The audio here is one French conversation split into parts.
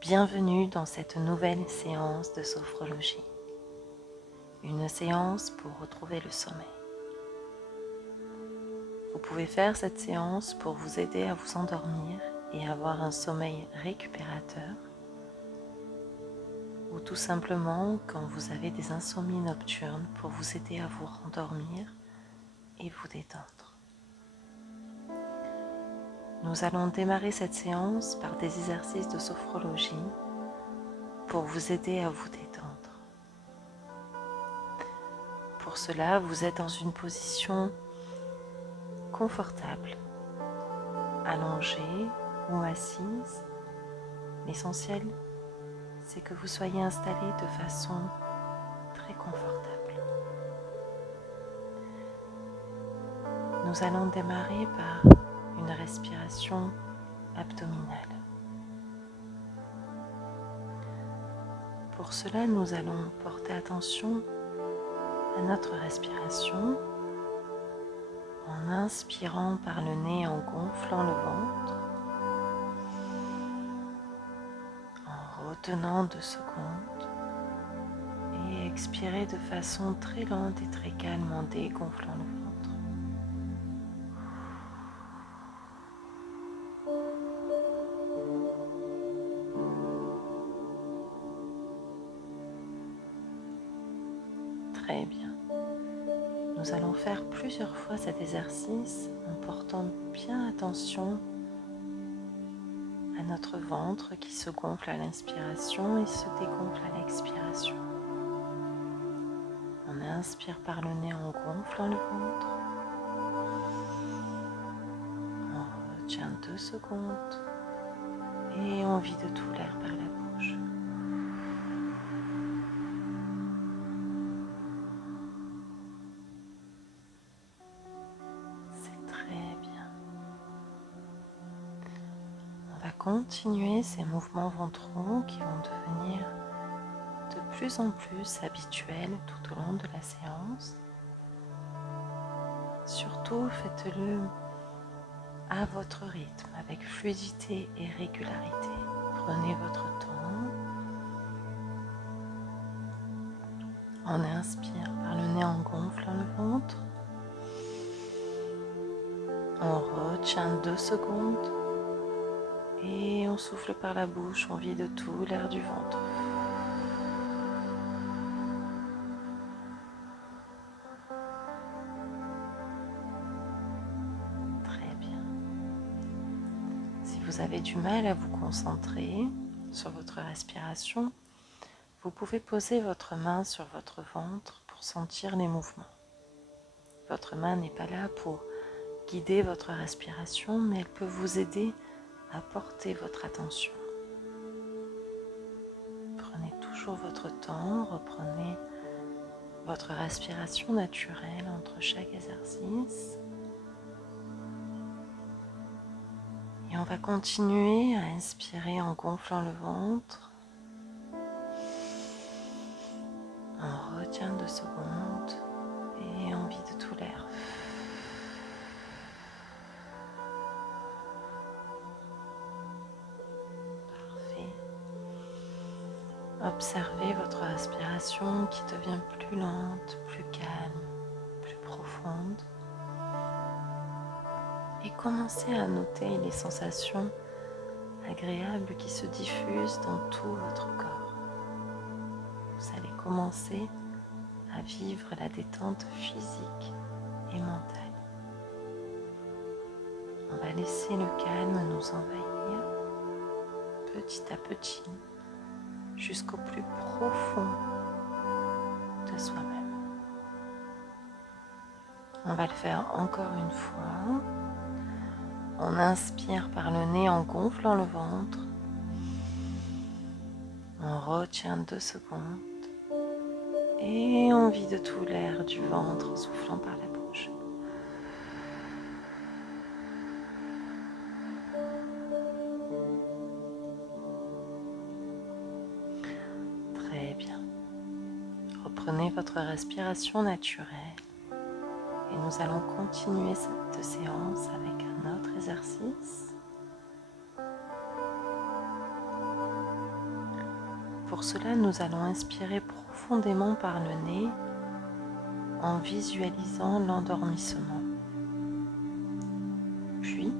Bienvenue dans cette nouvelle séance de sophrologie. Une séance pour retrouver le sommeil. Vous pouvez faire cette séance pour vous aider à vous endormir et avoir un sommeil récupérateur, ou tout simplement quand vous avez des insomnies nocturnes pour vous aider à vous rendormir et vous détendre. Nous allons démarrer cette séance par des exercices de sophrologie pour vous aider à vous détendre. Pour cela, vous êtes dans une position confortable, allongée ou assise. L'essentiel, c'est que vous soyez installé de façon très confortable. Nous allons démarrer par une respiration abdominale. Pour cela, nous allons porter attention à notre respiration en inspirant par le nez en gonflant le ventre, en retenant 2 secondes et expirer de façon très lente et très calme en dégonflant le ventre. Très bien. Nous allons faire plusieurs fois cet exercice en portant bien attention à notre ventre qui se gonfle à l'inspiration et se dégonfle à l'expiration. On inspire par le nez en gonflant le ventre. On retient 2 secondes et on vide tout l'air par la bouche. C'est très bien. On va continuer ces mouvements ventraux qui vont devenir de plus en plus habituels tout au long de la séance. Surtout, faites-le à votre rythme, avec fluidité et régularité. Prenez votre temps. On inspire par le nez en gonflant le ventre. On retient 2 secondes et on souffle par la bouche, on vide tout l'air du ventre. Très bien. Si vous avez du mal à vous concentrer sur votre respiration, vous pouvez poser votre main sur votre ventre pour sentir les mouvements. Votre main n'est pas là pour guider votre respiration, mais elle peut vous aider à porter votre attention. Prenez toujours votre temps, reprenez votre respiration naturelle entre chaque exercice. Et on va continuer à inspirer en gonflant le ventre. On retient 2 secondes et on vide tout l'air. Parfait. Observez votre respiration qui devient plus lente, plus calme, plus profonde. Et commencez à noter les sensations agréables qui se diffusent dans tout votre corps. Vous allez commencer à vivre la détente physique et mentale. On va laisser le calme nous envahir petit à petit jusqu'au plus profond de soi-même. On va le faire encore une fois. On inspire par le nez en gonflant le ventre. On retient 2 secondes et on vide tout l'air du ventre en soufflant par la bouche. Très bien. Reprenez votre respiration naturelle et nous allons continuer cette séance avec un autre exercice. Pour cela, nous allons inspirer profondément par le nez en visualisant l'endormissement. Puis,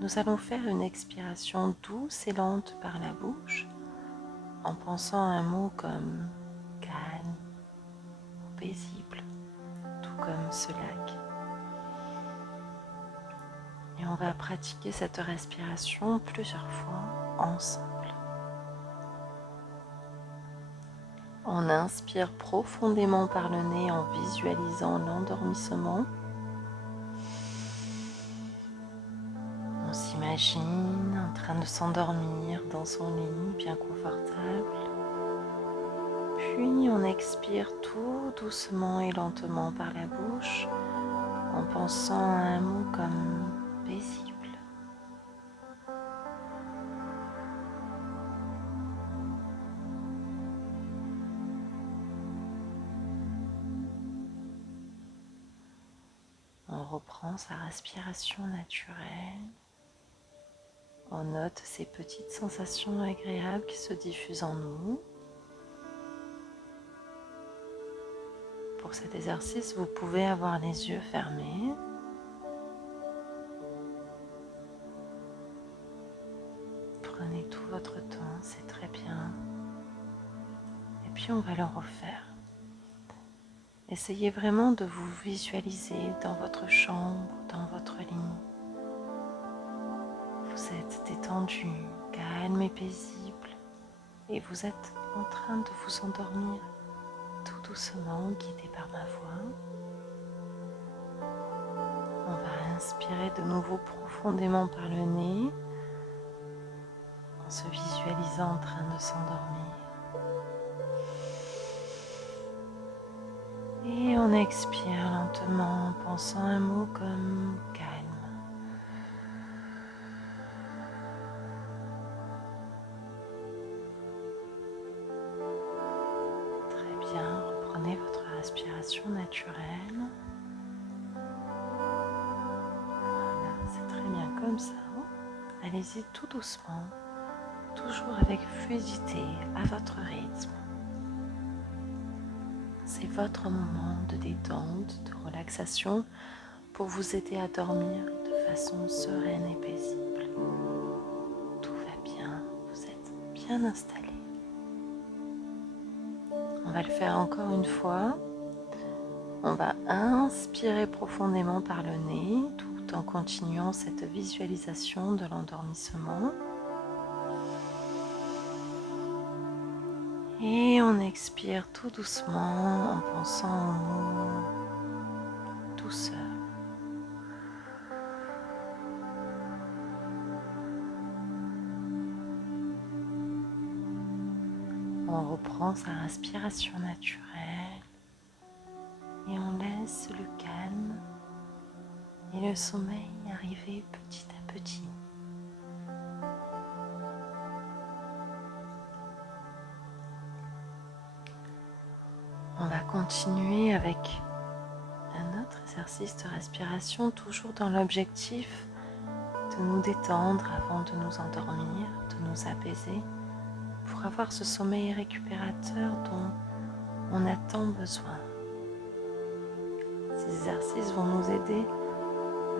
nous allons faire une expiration douce et lente par la bouche en pensant à un mot comme calme ou paisible, tout comme ce lac. Et on va pratiquer cette respiration plusieurs fois ensemble. On inspire profondément par le nez en visualisant l'endormissement. On s'imagine en train de s'endormir dans son lit bien confortable. Puis on expire tout doucement et lentement par la bouche en pensant à un mot comme paisible. On reprend sa respiration naturelle. On note ces petites sensations agréables qui se diffusent en nous. Pour cet exercice, vous pouvez avoir les yeux fermés. Prenez tout votre temps, c'est très bien. Et puis on va le refaire. Essayez vraiment de vous visualiser dans votre chambre, dans votre lit. Vous êtes détendu, calme et paisible. Et vous êtes en train de vous endormir tout doucement, guidé par ma voix. On va inspirer de nouveau profondément par le nez, en se visualisant en train de s'endormir. Et on expire lentement en pensant un mot comme calme. Très bien, reprenez votre respiration naturelle. Voilà, c'est très bien comme ça. Allez-y tout doucement, toujours avec fluidité, à votre rythme. C'est votre moment de détente, de relaxation pour vous aider à dormir de façon sereine et paisible. Tout va bien, vous êtes bien installé. On va le faire encore une fois. On va inspirer profondément par le nez tout en continuant cette visualisation de l'endormissement. Et on expire tout doucement en pensant au mot douceur. On reprend sa respiration naturelle et on laisse le calme et le sommeil arriver petit à petit. On va continuer avec un autre exercice de respiration, toujours dans l'objectif de nous détendre avant de nous endormir, de nous apaiser, pour avoir ce sommeil récupérateur dont on a tant besoin. Ces exercices vont nous aider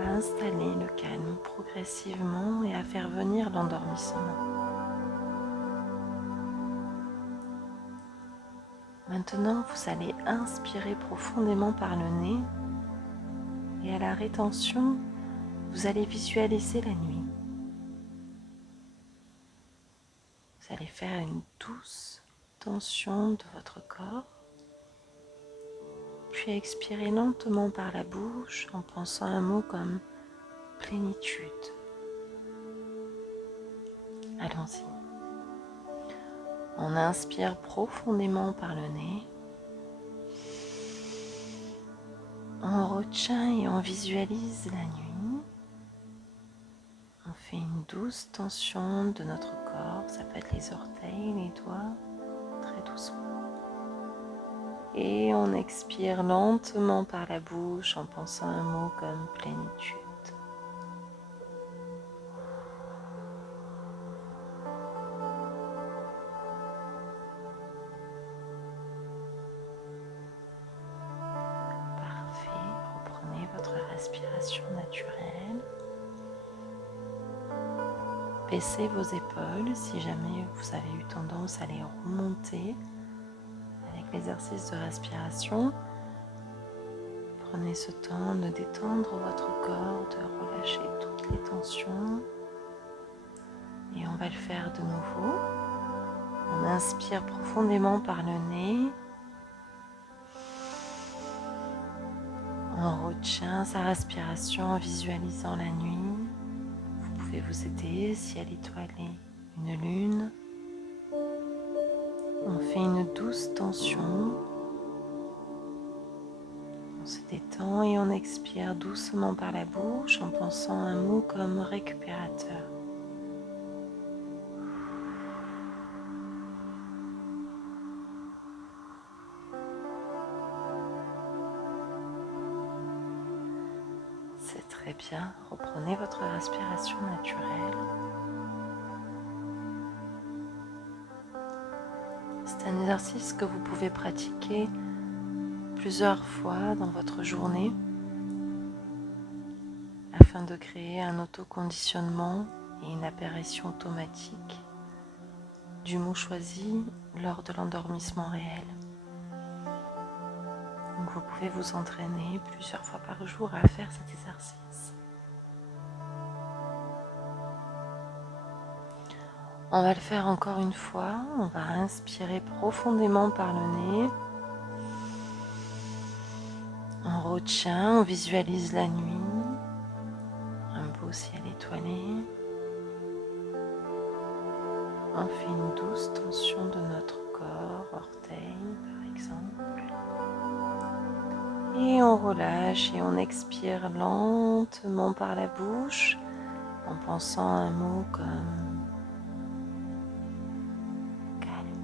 à installer le calme progressivement et à faire venir l'endormissement. Maintenant, vous allez inspirer profondément par le nez et à la rétention, vous allez visualiser la nuit. Vous allez faire une douce tension de votre corps, puis expirer lentement par la bouche en pensant un mot comme plénitude. Allons-y. On inspire profondément par le nez. On retient et on visualise la nuit. On fait une douce tension de notre corps. Ça peut être les orteils, les doigts, très doucement. Et on expire lentement par la bouche en pensant un mot comme plénitude. respiration naturelle. Baissez vos épaules si jamais vous avez eu tendance à les remonter avec l'exercice de respiration. Prenez ce temps de détendre votre corps, de relâcher toutes les tensions. Et on va le faire de nouveau. On inspire profondément par le nez. On retient sa respiration en visualisant la nuit. Vous pouvez vous aider, ciel étoilé, une lune. On fait une douce tension. On se détend et on expire doucement par la bouche en pensant un mot comme récupérateur. C'est très bien. Reprenez votre respiration naturelle. C'est un exercice que vous pouvez pratiquer plusieurs fois dans votre journée afin de créer un autoconditionnement et une apparition automatique du mot choisi lors de l'endormissement réel. Donc vous pouvez vous entraîner plusieurs fois par jour à faire cet exercice. On va le faire encore une fois. On va inspirer profondément par le nez. On retient, on visualise la nuit, un beau ciel étoilé. On fait une douce tension de notre corps, orteils par exemple. Et on relâche et on expire lentement par la bouche en pensant à un mot comme calme.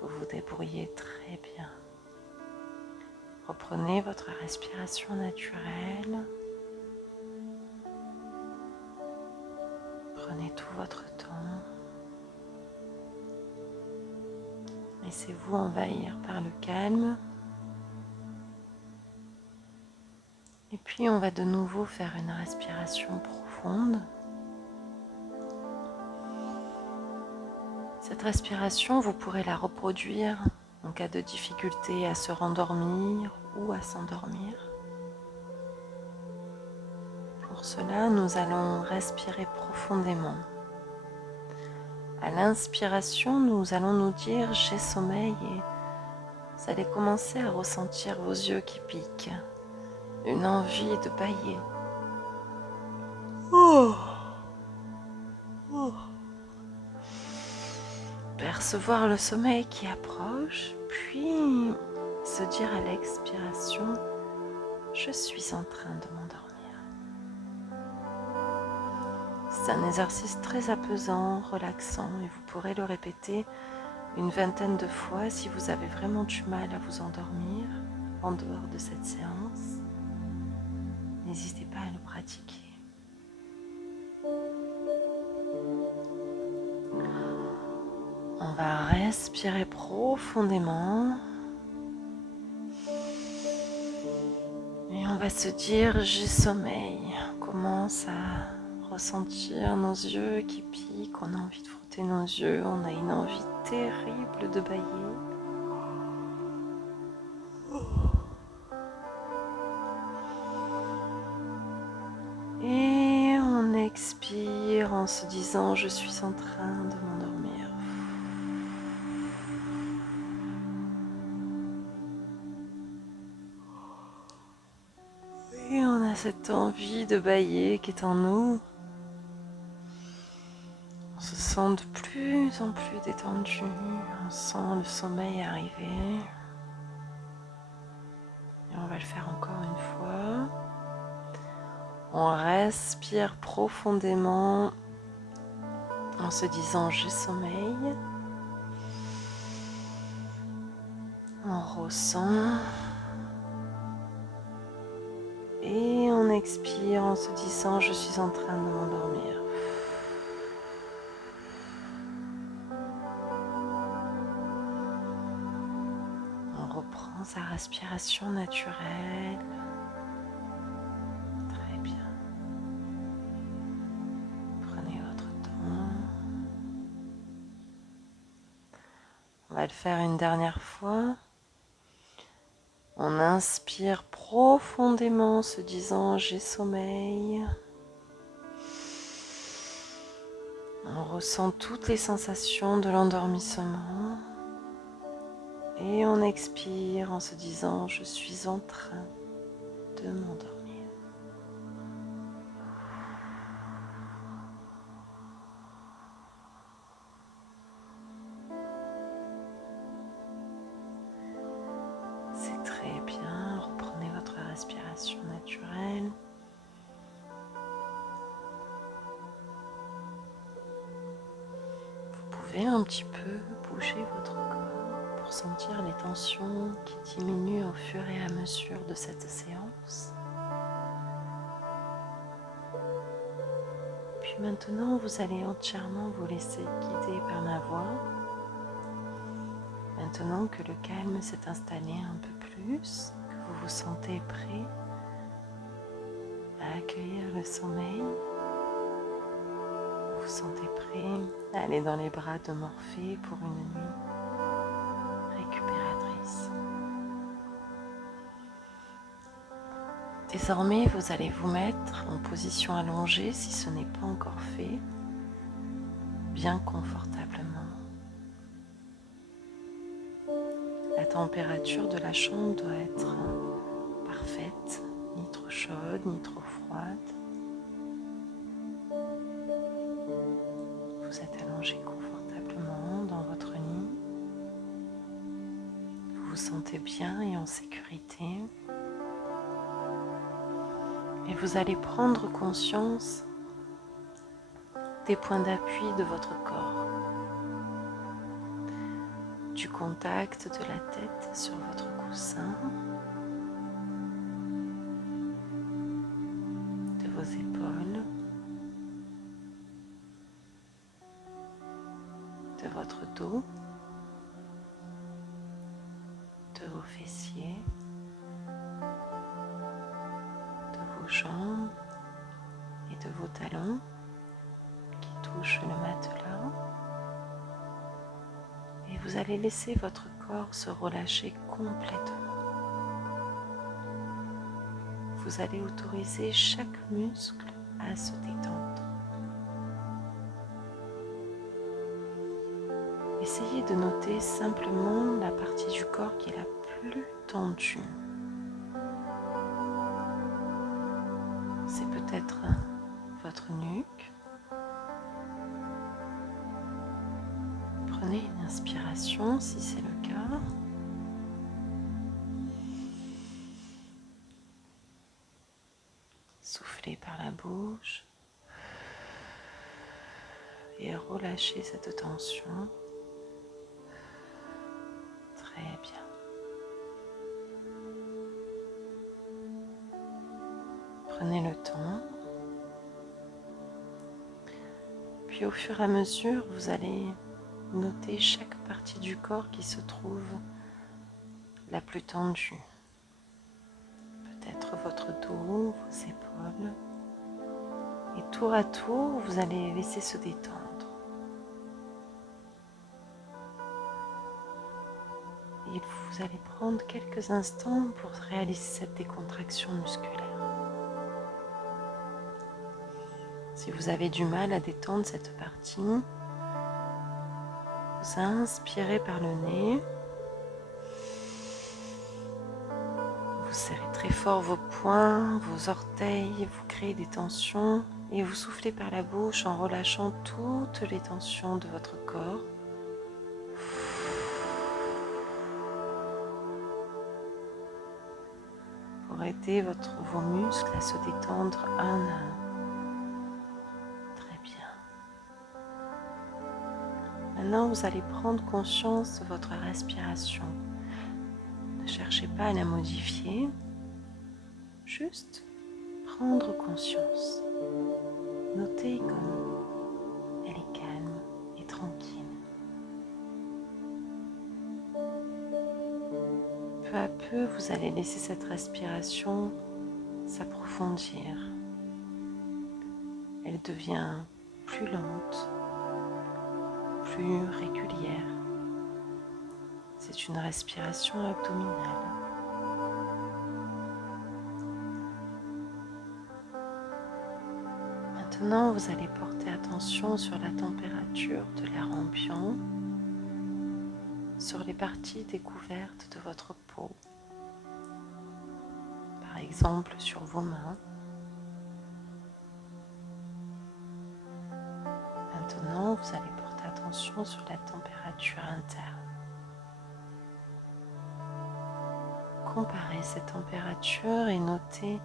Vous vous débrouillez très bien. Reprenez votre respiration naturelle. Prenez tout votre temps. Laissez-vous envahir par le calme. Et puis on va de nouveau faire une respiration profonde. Cette respiration, vous pourrez la reproduire en cas de difficulté à se rendormir ou à s'endormir. Pour cela, nous allons respirer profondément. À l'inspiration, nous allons nous dire « j'ai sommeil » et vous allez commencer à ressentir vos yeux qui piquent, une envie de bâiller. Percevoir le sommeil qui approche, puis se dire à l'expiration « je suis en train de m'endormir ». C'est un exercice très apaisant, relaxant et vous pourrez le répéter une vingtaine de fois si vous avez vraiment du mal à vous endormir en dehors de cette séance. N'hésitez pas à le pratiquer. On va respirer profondément et on va se dire j'ai sommeil. On commence à ressentir nos yeux qui piquent, on a envie de frotter nos yeux, on a une envie terrible de bâiller. Et on expire en se disant je suis en train de m'endormir. Et on a cette envie de bâiller qui est en nous. On se sent de plus en plus détendu, on sent le sommeil arriver. Et on va le faire encore une fois. On respire profondément en se disant j'ai sommeil. On ressent. Et on expire en se disant je suis en train de m'endormir. dans sa respiration naturelle. Très bien. Prenez votre temps. On va le faire une dernière fois. On inspire profondément en se disant « j'ai sommeil ». On ressent toutes les sensations de l'endormissement. Et on expire en se disant « je suis en train de m'endormir ». C'est très bien, reprenez votre respiration naturelle. Vous pouvez un petit peu bouger votre corps pour sentir les tensions qui diminuent au fur et à mesure de cette séance. Puis maintenant, vous allez entièrement vous laisser guider par ma voix. Maintenant que le calme s'est installé un peu plus, que vous vous sentez prêt à accueillir le sommeil, vous vous sentez prêt à aller dans les bras de Morphée pour une nuit récupératrice. Désormais, vous allez vous mettre en position allongée si ce n'est pas encore fait, bien confortablement. La température de la chambre doit être parfaite, ni trop chaude, ni trop froide. Vous êtes allongé confortablement dans votre lit. Vous vous sentez bien et en sécurité. Et vous allez prendre conscience des points d'appui de votre corps, du contact de la tête sur votre coussin, de vos épaules, de votre dos, de vos fessiers, de vos jambes et de vos talons qui touchent le matelas. Et vous allez laisser votre corps se relâcher complètement. Vous allez autoriser chaque muscle à se détendre. Essayez de noter simplement la partie du corps qui est la plus tendue. C'est peut-être votre nuque. Prenez une inspiration si c'est le cas. Soufflez par la bouche et relâchez cette tension. Très bien. Prenez le temps. Puis au fur et à mesure, vous allez noter chaque partie du corps qui se trouve la plus tendue. Peut-être votre dos, vos épaules. Et tour à tour, vous allez laisser se détendre. Et vous allez prendre quelques instants pour réaliser cette décontraction musculaire. Si vous avez du mal à détendre cette partie, vous inspirez par le nez. Vous serrez très fort vos poings, vos orteils, vous créez des tensions et vous soufflez par la bouche en relâchant toutes les tensions de votre corps. Pour aider vos muscles à se détendre un à un. Très bien. Maintenant, vous allez prendre conscience de votre respiration. Ne cherchez pas à la modifier, juste prendre conscience. Notez comme elle est calme et tranquille. peu à peu, vous allez laisser cette respiration s'approfondir. Elle devient plus lente, plus régulière. C'est une respiration abdominale. Maintenant, vous allez porter attention sur la température de l'air ambiant, sur les parties découvertes de votre peau, par exemple sur vos mains. Maintenant, vous allez porter attention sur la température interne. Comparez cette température et notez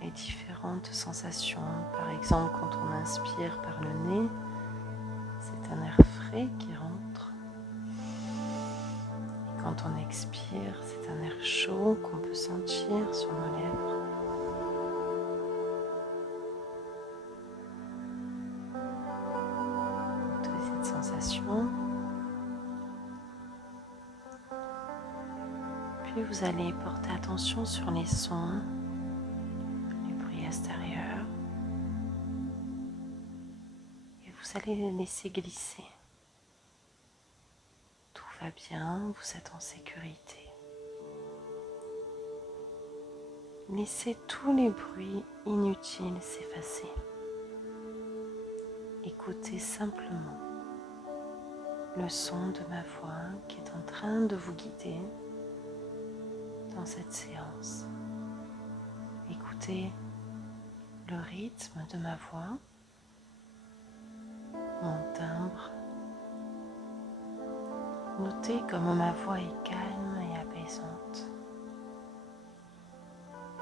les différentes sensations. Par exemple, quand on inspire par le nez, c'est un air frais qui rentre. Et quand on expire, c'est un air chaud qu'on peut sentir sur nos lèvres. Notez cette sensation. Puis vous allez porter attention sur les sons, les bruits extérieurs. Et vous allez les laisser glisser. Tout va bien, vous êtes en sécurité. Laissez tous les bruits inutiles s'effacer. Écoutez simplement le son de ma voix qui est en train de vous guider dans cette séance. Écoutez le rythme de ma voix, mon timbre. Notez comme ma voix est calme et apaisante.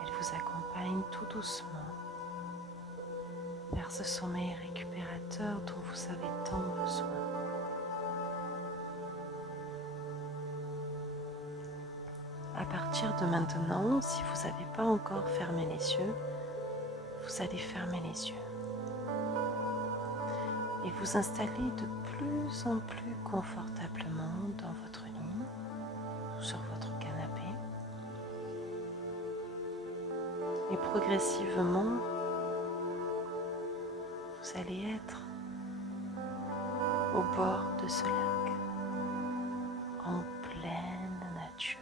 Elle vous accompagne tout doucement vers ce sommeil récupérateur dont vous avez tant besoin. À partir de maintenant, si vous n'avez pas encore fermé les yeux, vous allez fermer les yeux et vous installer de plus en plus confortablement dans votre lit ou sur votre canapé. Et progressivement, vous allez être au bord de ce lac, en pleine nature.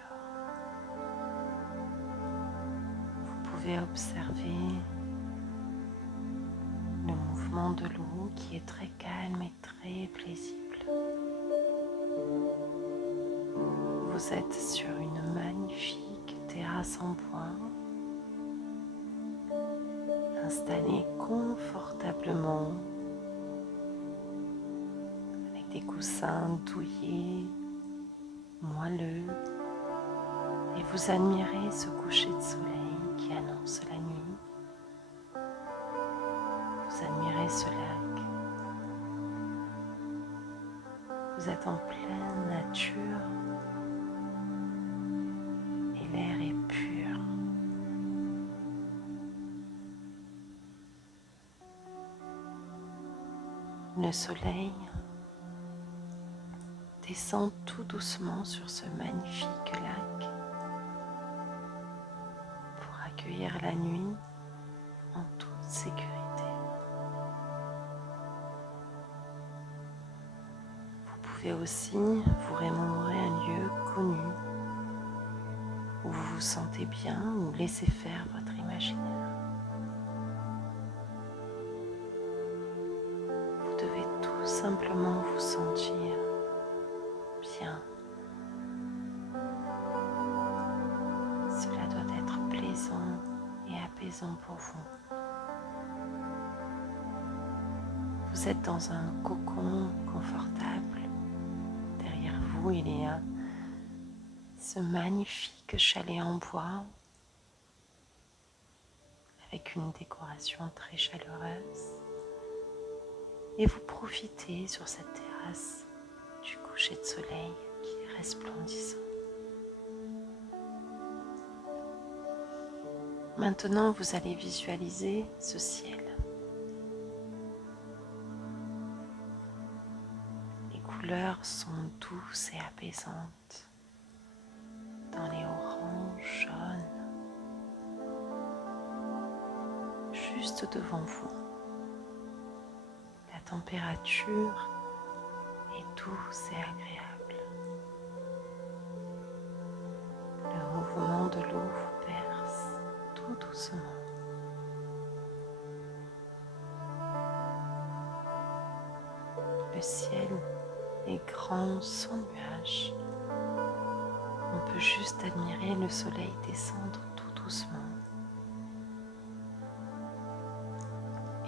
Vous pouvez observer le mouvement de l'eau qui est très calme et très paisible. Vous êtes sur une magnifique terrasse en bois, installé confortablement avec des coussins douillets, moelleux, et vous admirez ce coucher de soleil qui annonce la nuit. Vous admirez ce lac. Vous êtes en pleine nature et l'air est pur. Le soleil descend tout doucement sur ce magnifique lac pour accueillir la nuit en toute sécurité. Vous pouvez aussi vous remémorer un lieu connu où vous vous sentez bien ou laisser faire votre imaginaire. Vous devez tout simplement vous sentir bien. Cela doit être plaisant et apaisant pour vous. Vous êtes dans un cocon confortable. Derrière vous, il y a ce magnifique chalet en bois avec une décoration très chaleureuse. Et vous profitez sur cette terrasse du coucher de soleil qui est resplendissant. Maintenant, vous allez visualiser ce ciel. Les couleurs sont douces et apaisantes dans les juste devant vous. La température est douce et agréable. Le mouvement de l'eau vous berce tout doucement. Le ciel est grand sans nuages. On peut juste admirer le soleil descendre tout doucement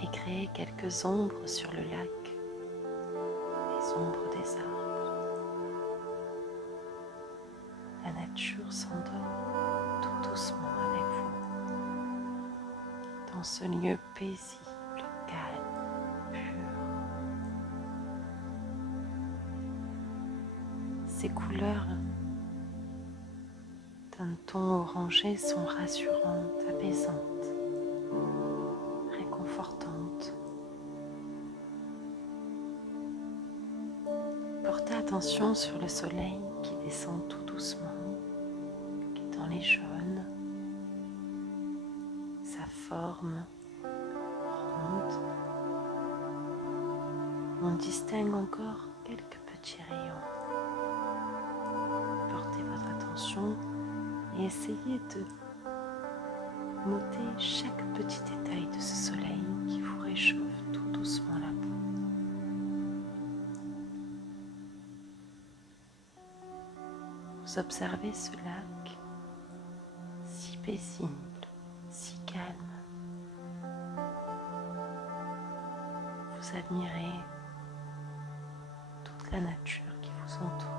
et créer quelques ombres sur le lac, les ombres des arbres. La nature s'endort tout doucement avec vous, dans ce lieu paisible, calme, pur. Ces couleurs d'un ton orangé sont rassurantes, apaisantes, réconfortantes. Portez attention sur le soleil qui descend tout doucement, qui est dans les jaunes, sa forme ronde. On distingue encore quelques petits rayons. Portez votre attention et essayez de noter chaque petit détail de ce soleil qui vous réchauffe tout doucement la peau. Vous observez ce lac si paisible, si calme. Vous admirez toute la nature qui vous entoure.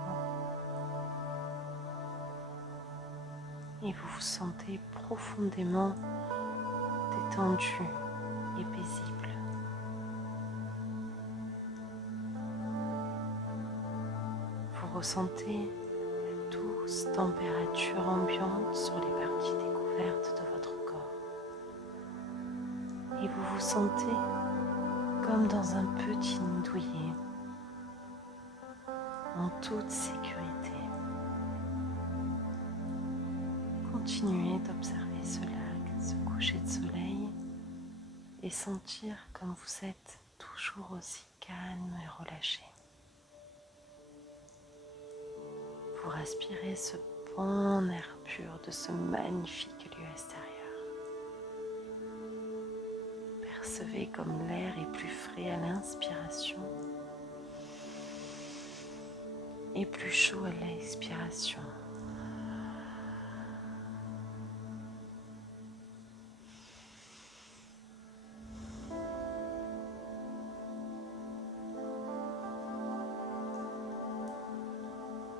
Et vous vous sentez profondément détendu et paisible. Vous ressentez la douce température ambiante sur les parties découvertes de votre corps. Et vous vous sentez comme dans un petit nid douillet, en toute sécurité. Continuez d'observer ce lac, ce coucher de soleil et sentir comme vous êtes toujours aussi calme et relâché. Vous respirez ce bon air pur de ce magnifique lieu extérieur. Percevez comme l'air est plus frais à l'inspiration et plus chaud à l'expiration.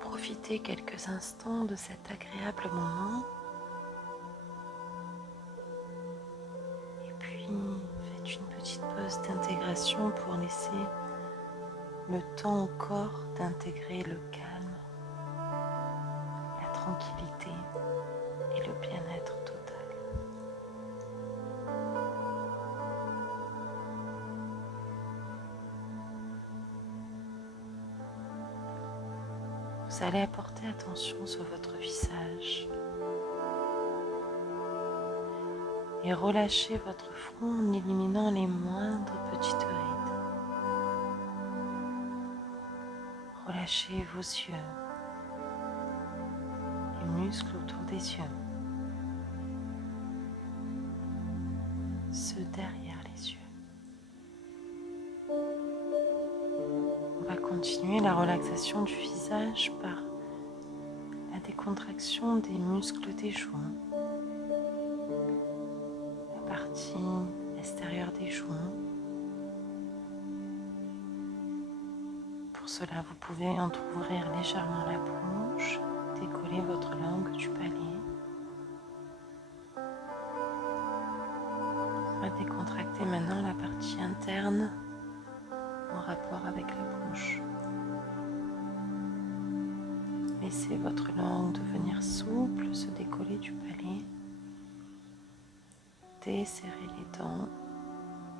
Profitez quelques instants de cet agréable moment et puis faites une petite pause d'intégration pour laisser le temps au corps d'intégrer le calme, la tranquillité et le bien-être total. Vous allez apporter attention sur votre visage et relâcher votre front en éliminant les moindres petites rides. Relâchez vos yeux, les muscles autour des yeux, ceux derrière les yeux. On va continuer la relaxation du visage par la décontraction des muscles des joues, la partie extérieure des joues. Pour cela, vous pouvez entrouvrir légèrement la bouche, décoller votre langue du palais. On va décontracter maintenant la partie interne en rapport avec la bouche. Laissez votre langue devenir souple, se décoller du palais. Desserrez les dents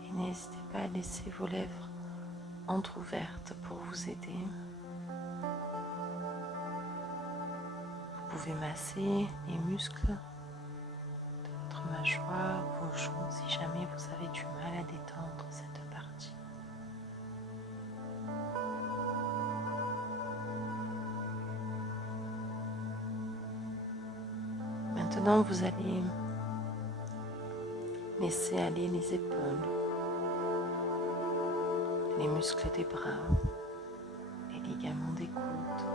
et n'hésitez pas à laisser vos lèvres entrouvertes pour vous aider. Vous pouvez masser les muscles de votre mâchoire mâchoire, vos joues, si jamais vous avez du mal à détendre cette partie. Maintenant, vous allez laisser aller les épaules, les muscles des bras, les ligaments des coudes,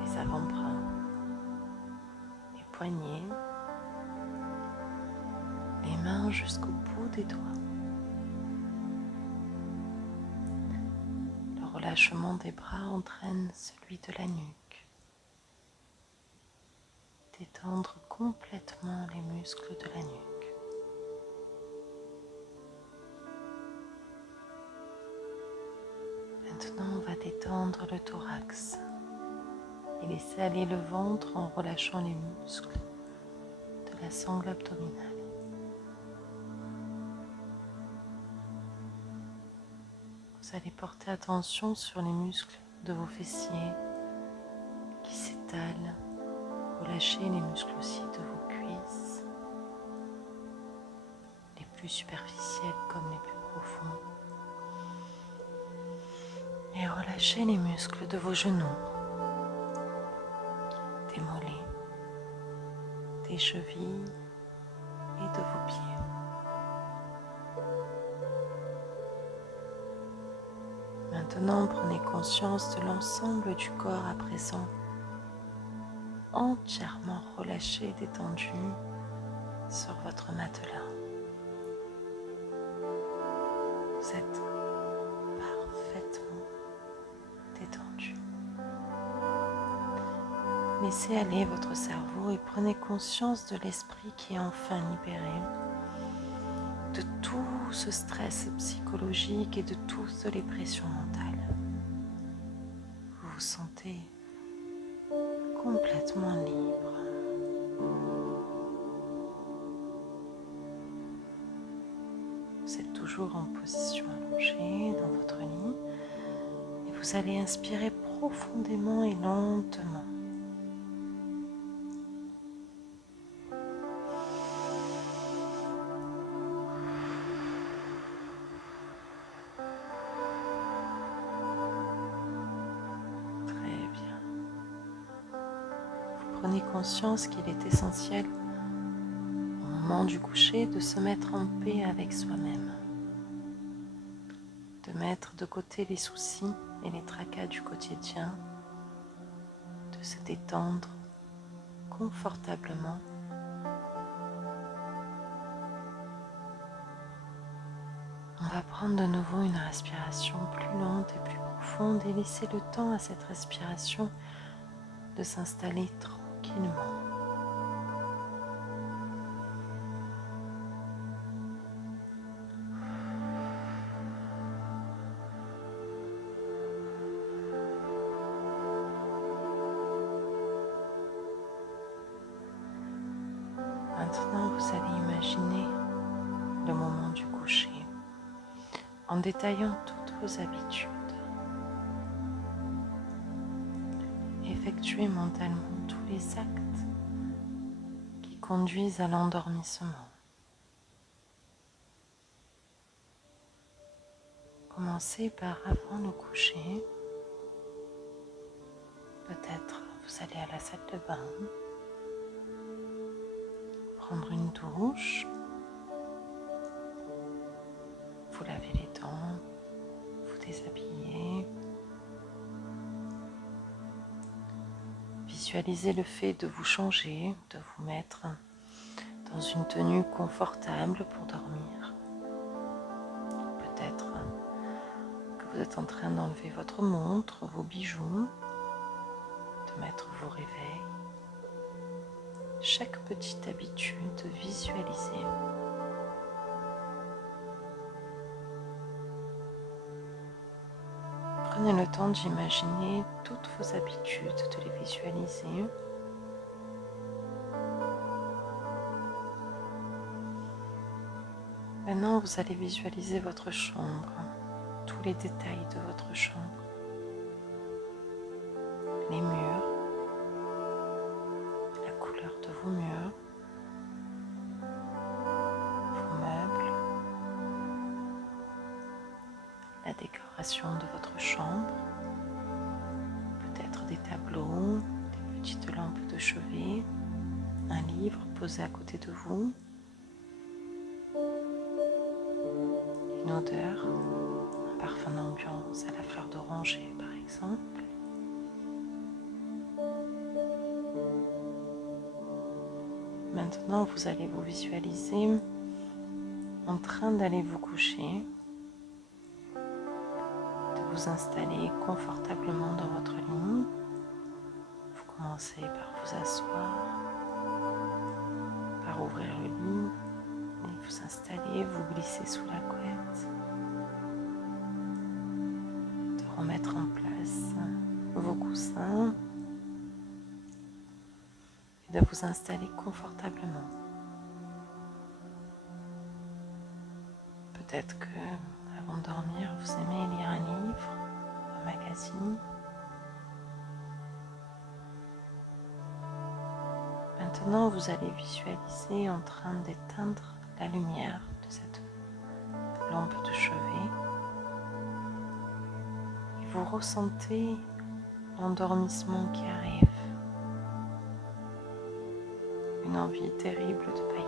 les avant-bras, les poignets, les mains jusqu'au bout des doigts. Le relâchement des bras entraîne celui de la nuque. Détendre complètement les muscles de la nuque. Maintenant, on va détendre le thorax et laisser aller le ventre en relâchant les muscles de la sangle abdominale. Vous allez porter attention sur les muscles de vos fessiers qui s'étalent. Relâchez les muscles aussi de vos cuisses, les plus superficiels comme les plus profonds. Et relâchez les muscles de vos genoux, des mollets, des chevilles et de vos pieds. Maintenant, prenez conscience de l'ensemble du corps à présent, entièrement relâché et détendu sur votre matelas. Vous êtes parfaitement détendu. Laissez aller votre cerveau et prenez conscience de l'esprit qui est enfin libéré de tout ce stress psychologique et de toutes les pressions mentales. Vous vous sentez complètement libre. Vous êtes toujours en position allongée dans votre lit et vous allez inspirer profondément et lentement. Très bien. Vous prenez conscience qu'il est essentiel au moment du coucher de se mettre en paix avec soi-même, de mettre de côté les soucis et les tracas du quotidien, de se détendre confortablement. On va prendre de nouveau une respiration plus lente et plus profonde et laisser le temps à cette respiration de s'installer tranquillement. Maintenant, vous allez imaginer le moment du coucher en détaillant toutes vos habitudes. Effectuez mentalement tous les actes qui conduisent à l'endormissement. Commencez par avant le coucher. Peut-être vous allez à la salle de bain, prendre une douche, vous laver les dents, vous déshabiller. Visualisez le fait de vous changer, de vous mettre dans une tenue confortable pour dormir. Peut-être que vous êtes en train d'enlever votre montre, vos bijoux, de mettre vos réveils. Chaque petite habitude, visualisez. Prenez le temps d'imaginer toutes vos habitudes, de les visualiser. Maintenant, vous allez visualiser votre chambre, tous les détails de votre chambre, les murs, la couleur de vos murs, décoration de votre chambre, peut-être des tableaux, des petites lampes de chevet, un livre posé à côté de vous, une odeur, un parfum d'ambiance à la fleur d'oranger par exemple. Maintenant, vous allez vous visualiser en train d'aller vous coucher, de vous installer confortablement dans votre lit. Vous commencez par vous asseoir, par ouvrir le lit et vous installer, vous glisser sous la couette, de remettre en place vos coussins et de vous installer confortablement. Peut-être que avant de dormir, vous aimez lire un livre, un magazine. Maintenant, vous allez visualiser en train d'éteindre la lumière de cette lampe de chevet et vous ressentez l'endormissement qui arrive, une envie terrible de bâiller.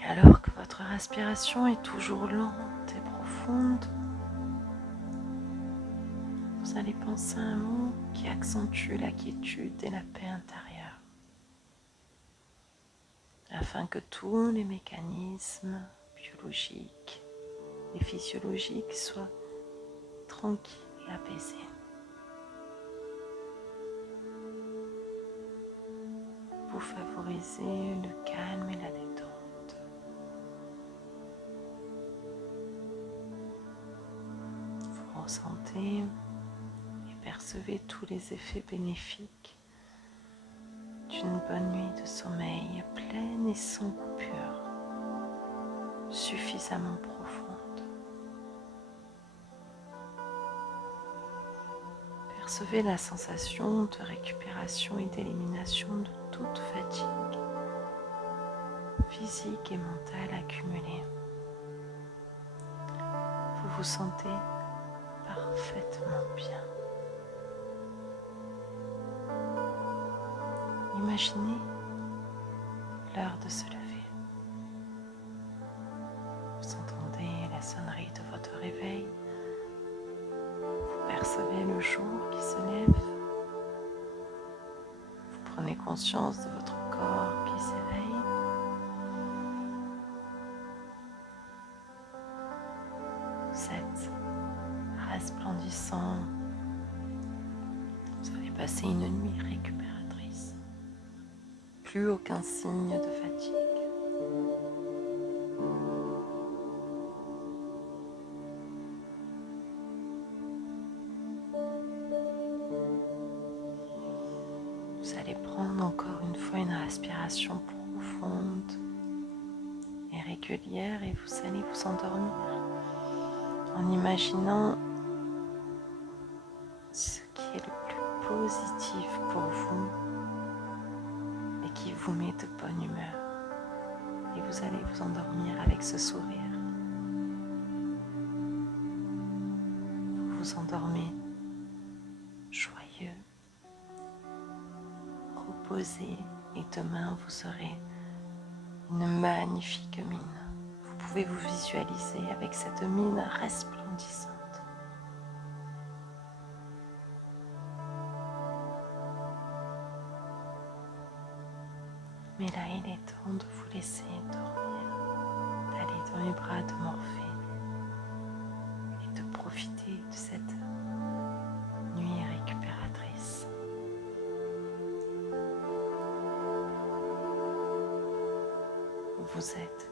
Et alors que votre respiration est toujours lente et profonde, vous allez penser à un mot qui accentue la quiétude et la paix intérieure, afin que tous les mécanismes biologiques et physiologiques soient tranquilles et apaisés. Vous favorisez le calme et la détente. Vous ressentez et percevez tous les effets bénéfiques d'une bonne nuit de sommeil pleine et sans coupure, suffisamment profonde. Percevez la sensation de récupération et d'élimination de toute fatigue physique et mentale accumulée. Vous vous sentez parfaitement bien. Imaginez l'heure de se lever. Vous entendez la sonnerie de votre réveil. Vous percevez le jour qui se lève. Vous prenez conscience de votre corps qui s'éveille. Vous êtes resplendissant. Vous avez passé une nuit récupératrice. Plus aucun signe de fatigue. Vous allez prendre encore une fois une respiration profonde et régulière et vous allez vous endormir en imaginant ce qui est le plus positif pour vous et qui vous met de bonne humeur. Et vous allez vous endormir avec ce sourire. Vous vous endormez joyeux, reposé, et demain vous aurez une magnifique mine. Vous pouvez vous visualiser avec cette mine resplendissante. Mais là, il est temps de vous laisser dormir, d'aller dans les bras de Morphée et de profiter de cette nuit récupératrice. Vous êtes